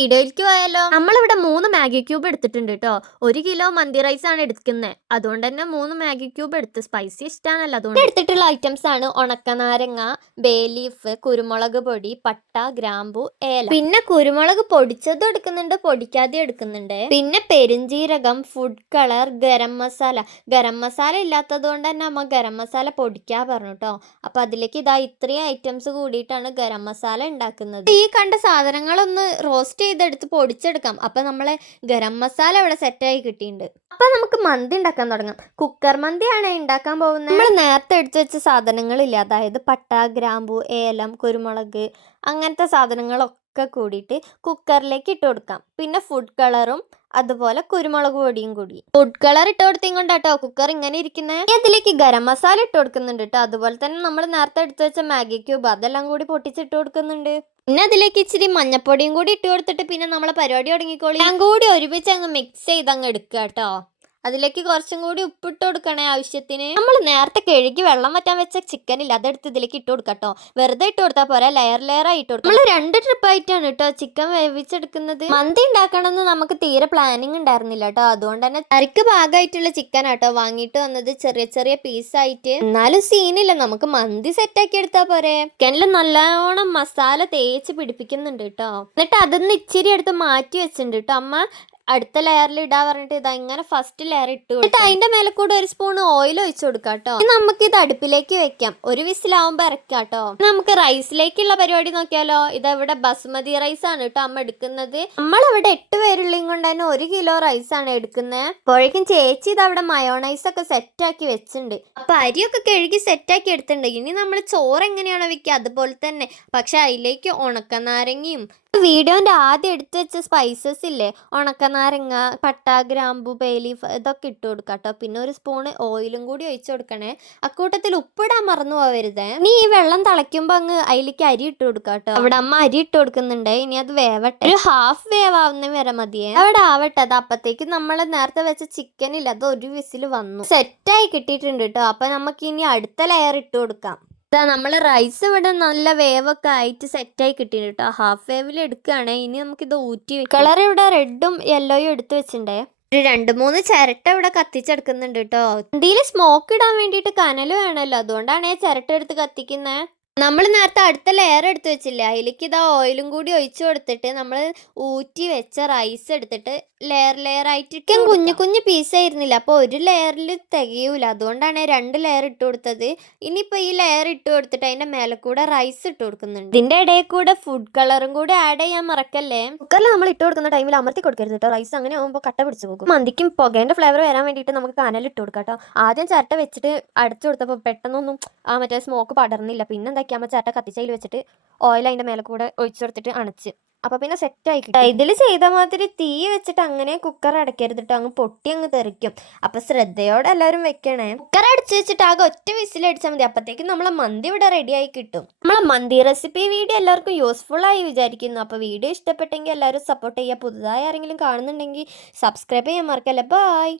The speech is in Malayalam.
വീഡിയോയിലേക്ക് പോയാലോ നമ്മളിവിടെ മൂന്ന് മാഗി ക്യൂബ് എടുത്തിട്ടുണ്ട് കേട്ടോ ഒരു കിലോ മന്തി റൈസ് ആണ് എടുക്കുന്നത് അതുകൊണ്ട് തന്നെ മൂന്ന് മാഗി ക്യൂബ് എടുത്ത് സ്പൈസി ഇഷ്ടമാണല്ലോ അതുകൊണ്ട്. എടുത്തിട്ടുള്ള ഐറ്റംസ് ആണ് ഉണക്കനാരങ്ങ ബേ ലീഫ് കുരുമുളക് പൊടി പട്ട ഗ്രാമ്പു ഏല. പിന്നെ കുരുമുളക് പൊടിച്ചതും എടുക്കുന്നുണ്ട് പൊടിക്കാതെ എടുക്കുന്നുണ്ട്. പിന്നെ പെരുംജീരകം ഫുഡ് കളർ ഗരം മസാല. ഗരം മസാല ഇല്ലാത്തത് കൊണ്ട് തന്നെ അമ്മ ഗരം മസാല പൊടിക്കാൻ പറഞ്ഞു കേട്ടോ അപ്പൊ അതിലേക്ക് ഇതാ ഇത്രയും ഐറ്റംസ് കൂടിയിട്ടാണ് ഗരം മസാല ഉണ്ടാക്കുന്നത്. ഈ കണ്ട സാധനങ്ങളൊന്ന് റോസ്റ്റ് ചെയ്തെടുത്ത് പൊടിച്ചെടുക്കാം. അപ്പം നമ്മളെ ഗരം മസാല ഇവിടെ സെറ്റായി കിട്ടിയിട്ടുണ്ട്. അപ്പം നമുക്ക് മന്തി ഉണ്ടാക്കാൻ തുടങ്ങാം. കുക്കർ മന്തിയാണ് ഉണ്ടാക്കാൻ പോകുന്നത്. നമ്മൾ നേരത്തെ എടുത്തു വെച്ച സാധനങ്ങളില്ല. അതായത് പട്ട ഗ്രാമ്പു ഏലം കുരുമുളക് അങ്ങനത്തെ സാധനങ്ങളൊക്കെ കൂടിയിട്ട് കുക്കറിലേക്ക് ഇട്ട് കൊടുക്കാം. പിന്നെ ഫുഡ് കളറും അതുപോലെ കുരുമുളക് പൊടിയും കൂടി. ഫുഡ് കളർ ഇട്ട് കൊടുത്തേം കൊണ്ടാട്ടോ കുക്കർ ഇങ്ങനെ ഇരിക്കുന്നത് ഇതിലേക്ക് ഗരം മസാല ഇട്ട് കൊടുക്കുന്നുണ്ട് കേട്ടോ അതുപോലെ തന്നെ നമ്മൾ നേരത്തെ എടുത്തു വെച്ച മാഗി ക്യൂബ് അതെല്ലാം കൂടി പൊട്ടിച്ചിട്ട് കൊടുക്കുന്നുണ്ട്. പിന്നെ അതിലേക്ക് ഇച്ചിരി മഞ്ഞപ്പൊടിയും കൂടി ഇട്ട് കൊടുത്തിട്ട് പിന്നെ നമ്മളെ പരിപാടി തുടങ്ങിക്കോളി. ഞാൻ കൂടി ഒരുമിച്ച് അങ്ങ് മിക്സ് ചെയ്ത് അങ്ങ് എടുക്കുക കേട്ടോ അതിലേക്ക് കുറച്ചും കൂടി ഉപ്പിട്ട് കൊടുക്കണേ ആവശ്യത്തിന്. നമ്മൾ നേരത്തെ കഴുകി വെള്ളം വറ്റാൻ വെച്ച ചിക്കനിൽ അതെടുത്ത് ഇതിലേക്ക് ഇട്ട് കൊടുക്കട്ടോ വെറുതെ ഇട്ട് കൊടുത്താൽ പോരാ ലെയർ ലെയർ ആയിട്ട് കൊടുക്കും. നമ്മൾ രണ്ട് ട്രിപ്പ് ആയിട്ടാണ് കേട്ടോ ചിക്കൻ വേവിച്ചെടുക്കുന്നത്. മന്തി ഉണ്ടാക്കണമെന്ന് നമുക്ക് തീരെ പ്ലാനിങ് ഉണ്ടായിരുന്നില്ല കേട്ടോ അതുകൊണ്ട് തന്നെ കറിക്ക് ഭാഗമായിട്ടുള്ള ചിക്കൻ ആട്ടോ വാങ്ങിയിട്ട് വന്നത്. ചെറിയ ചെറിയ പീസായിട്ട് എന്നാലും സീനില്ല നമുക്ക് മന്തി സെറ്റാക്കി എടുത്താൽ പോരെ. ചിക്കനിൽ നല്ലോണം മസാല തേച്ച് പിടിപ്പിക്കുന്നുണ്ട് കേട്ടോ എന്നിട്ട് അതിന്ന് ഇച്ചിരി എടുത്ത് മാറ്റി വെച്ചിട്ടുണ്ട് കേട്ടോ അമ്മ അടുത്ത ലെയറിൽ ഇടാ പറഞ്ഞിട്ട് ഇതാ ഇങ്ങനെ ഫസ്റ്റ് ലെയർ ഇട്ട് കൊടുക്കും. അതിന്റെ മേലെ കൂടെ ഒരു സ്പൂൺ ഓയിൽ ഒഴിച്ചു കൊടുക്കാം കേട്ടോ നമുക്ക് ഇത് അടുപ്പിലേക്ക് വെക്കാം. ഒരു വിസിലാവുമ്പോ ഇറക്കാം കേട്ടോ നമുക്ക് റൈസിലേക്കുള്ള പരിപാടി നോക്കിയാലോ? ഇത് ഇവിടെ ബസുമതി റൈസ് ആണ് കേട്ടോ അമ്മ എടുക്കുന്നത്. നമ്മളിവിടെ എട്ട് പേരുള്ളതും കൊണ്ട് തന്നെ ഒരു കിലോ റൈസ് ആണ് എടുക്കുന്നത്. അപ്പോഴേക്കും ചേച്ചി ഇത് അവിടെ മയോണൈസ് ഒക്കെ സെറ്റ് ആക്കി വെച്ചിട്ടുണ്ട്. അപ്പൊ അരിയൊക്കെ കഴുകി സെറ്റ് ആക്കി എടുത്തിട്ടുണ്ട്. ഇനി നമ്മൾ ചോറ് എങ്ങനെയാണോ വെക്കുക? അതുപോലെ തന്നെ. പക്ഷെ അതിലേക്ക് ഉണക്കനാരങ്ങയും വീഡിയോന്റെ ആദ്യം എടുത്തു വെച്ച സ്പൈസസ് ഇല്ലേ? ഉണക്കനാരങ്ങ പട്ട ഗ്രാമ്പു ബേലീഫ് ഇതൊക്കെ ഇട്ട് കൊടുക്കാം കേട്ടോ പിന്നെ ഒരു സ്പൂണ് ഓയിലും കൂടി ഒഴിച്ചു കൊടുക്കണേ. അക്കൂട്ടത്തിൽ ഉപ്പിടാൻ മറന്നു പോവരുതേ. നീ ഈ വെള്ളം തിളയ്ക്കുമ്പോ അങ്ങ് അതിലേക്ക് അരി ഇട്ട് കൊടുക്കാം കേട്ടോ അവിടെ അമ്മ അരി ഇട്ട് കൊടുക്കുന്നുണ്ട്. ഇനി അത് വേവട്ടെ. ഒരു ഹാഫ് വേവ് ആവുന്ന വരെ മതിയേ. അവിടെ ആവട്ടെ. അത് അപ്പത്തേക്ക് നമ്മൾ നേരത്തെ വെച്ച ചിക്കനിൽ അത് ഒരു വിസിൽ വന്നു. സെറ്റായി കിട്ടിയിട്ടുണ്ട് കേട്ടോ അപ്പൊ നമുക്ക് ഇനി അടുത്ത ലെയർ ഇട്ട് കൊടുക്കാം. ഇതാ നമ്മൾ റൈസ് ഇവിടെ നല്ല വേവൊക്കെ ആയിട്ട് സെറ്റ് ആയി കിട്ടിയിട്ടുണ്ട് കേട്ടോ ഹാഫ് വേവിൽ എടുക്കുകയാണെ ഇനി നമുക്ക് നമുക്കിത് ഊറ്റി കളർ ഇവിടെ റെഡും യെല്ലോയും എടുത്തു വെച്ചിണ്ടേ? ഒരു രണ്ട് മൂന്ന് ചിരട്ട ഇവിടെ കത്തിച്ചെടുക്കുന്നുണ്ട് കേട്ടോ ഇതിൽ സ്മോക്ക് ഇടാൻ വേണ്ടിട്ട് കനൽ വേണമല്ലോ അതുകൊണ്ടാണ് ഈ ചിരട്ട എടുത്ത് കത്തിക്കുന്നത് നമ്മൾ നേരത്തെ അടുത്ത ലെയർ എടുത്ത് വെച്ചില്ലേ? അതിലേക്ക് ഇതാ ഓയിലും കൂടി ഒഴിച്ചു കൊടുത്തിട്ട് നമ്മൾ ഊറ്റി വെച്ച റൈസ് എടുത്തിട്ട് ലെയർ ലെയർ ആയിട്ട് ചിക്കൻ കുഞ്ഞു കുഞ്ഞു പീസ് ആയിരുന്നില്ല. അപ്പോൾ ഒരു ലെയറിൽ തികയൂല. അതുകൊണ്ടാണ് രണ്ട് ലെയർ ഇട്ട് കൊടുത്തത്. ഇനിയിപ്പോൾ ഈ ലെയർ ഇട്ട് കൊടുത്തിട്ട് അതിന്റെ മേലെ കൂടെ റൈസ് ഇട്ട് കൊടുക്കുന്നുണ്ട്. ഇതിന്റെ ഇടയിൽ കൂടെ ഫുഡ് കളറും കൂടെ ആഡ് ചെയ്യാൻ മറക്കല്ലേ? കുക്കറിൽ നമ്മൾ ഇട്ട് കൊടുക്കുന്ന ടൈമിൽ അമർത്തി കൊടുക്കരുത് കേട്ടോ റൈസ് അങ്ങനെ ആകുമ്പോൾ കട്ട പിടിച്ചു പോകും. മന്തിക്കും പുകേന്റെ ഫ്ലേവർ വരാൻ വേണ്ടിയിട്ട് നമുക്ക് കനൽ ഇട്ട് കൊടുക്കാം കേട്ടോ ആദ്യം ചിരട്ട വെച്ചിട്ട് അടച്ചു കൊടുത്തപ്പോൾ പെട്ടെന്നൊന്നും ആ മറ്റേ സ്മോക്ക് പടർന്നില്ല. പിന്നെ എന്താക്കിയാൽ ചിരട്ട കത്തിച്ചയിൽ വെച്ചിട്ട് ഓയിൽ അതിന്റെ മേലെ കൂടെ ഒഴിച്ചു കൊടുത്തിട്ട് അണച്ച്. അപ്പൊ പിന്നെ സെറ്റ് കിട്ടും. ഇതിൽ ചെയ്ത മാതിരി തീ വെച്ചിട്ട് അങ്ങനെ കുക്കർ അടയ്ക്കരുത് കേട്ടോ അങ്ങ് പൊട്ടി അങ്ങ് തെറിക്കും. അപ്പൊ ശ്രദ്ധയോടെ എല്ലാവരും വെക്കണേ. കുക്കർ അടിച്ചു വെച്ചിട്ട് ആകെ ഒറ്റ വിസിൽ അടിച്ചാൽ മതി. അപ്പത്തേക്കും നമ്മളെ മന്തി ഇവിടെ റെഡി ആയി കിട്ടും. നമ്മളെ മന്തി റെസിപ്പി വീഡിയോ എല്ലാവർക്കും യൂസ്ഫുൾ ആയി വിചാരിക്കുന്നു. അപ്പൊ വീഡിയോ ഇഷ്ടപ്പെട്ടെങ്കിൽ എല്ലാവരും സപ്പോർട്ട് ചെയ്യുക പുതുതായി ആരെങ്കിലും കാണുന്നുണ്ടെങ്കിൽ സബ്സ്ക്രൈബ് ചെയ്യാൻ മറക്കല്ലേ. ബൈ